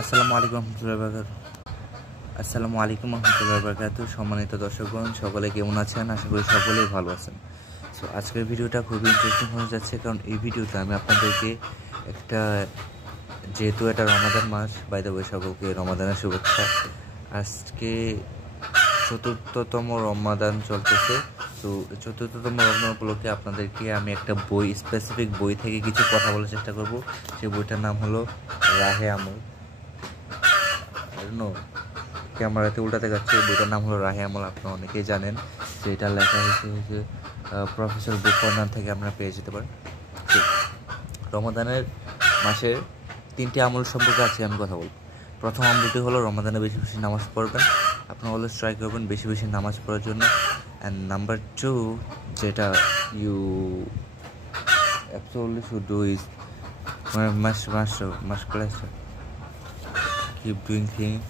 আসসালামু আলাইকুম রহমতুল্লাহি ওয়া বারাকাতুহু। আসসালামু আলাইকুম রহমতুল্লাহি ওয়া বারাকাতুহু। সম্মানিত দর্শকগণ, সকলে কেমন আছেন? আশা করি সকলেই ভালো আছেন। সো আজকের ভিডিওটা খুবই ইন্টারেস্টিং হয়ে যাচ্ছে, কারণ এই ভিডিওতে আমি আপনাদেরকে একটা, যেহেতু এটা রমাদান মাস, বাই দ্য ওয়ে সকলকে রমাদানের শুভেচ্ছা। আজকে চতুর্থতম রমাদান চলতেছে। তো চতুর্থতম রমাদান উপলক্ষে আপনাদেরকে আমি একটা বই, স্পেসিফিক বই থেকে কিছু কথা বলার চেষ্টা করব। সেই বইটার নাম হলো রাহে আমল। ক্যামেরাতে উল্টাতে যাচ্ছে। বইটার নাম হলো রাহে আমল। আপনারা অনেকেই জানেন যে এটা লেখা হয়েছে প্রফেসর বুক কর্নার থেকে আপনারা পেয়ে যেতে পারেন। রমাদানের মাসের 3টি আমল সম্পর্কে আছে আমি কথা বলব। প্রথম আমলটি হলো রমাদানে বেশি বেশি নামাজ পড়বেন। আপনারা অলওয়েজ ট্রাই করবেন বেশি বেশি নামাজ পড়ার জন্য। অ্যান্ড নাম্বার 2, যেটা you absolutely should do is must class, keep doing things